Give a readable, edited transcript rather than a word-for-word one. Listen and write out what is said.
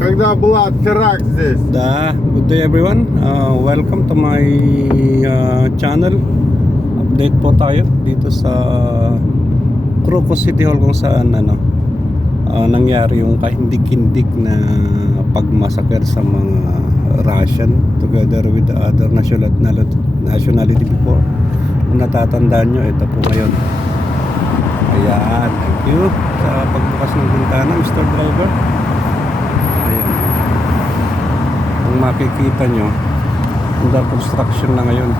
Когда была теракт здесь. Да, good day everyone. Welcome to my channel. Update po tayo dito sa Crocus City Hall kung saan nangyari yung kahindik-hindik na pagmasaker sa mga Russian together with the other nationality before. Kung natatandaan nyo, ito po ngayon. Ayan, thank you sa pagbukas ng bintana, Mr. Driver. Ayan. Kung makikita nyo, under construction na ngayon.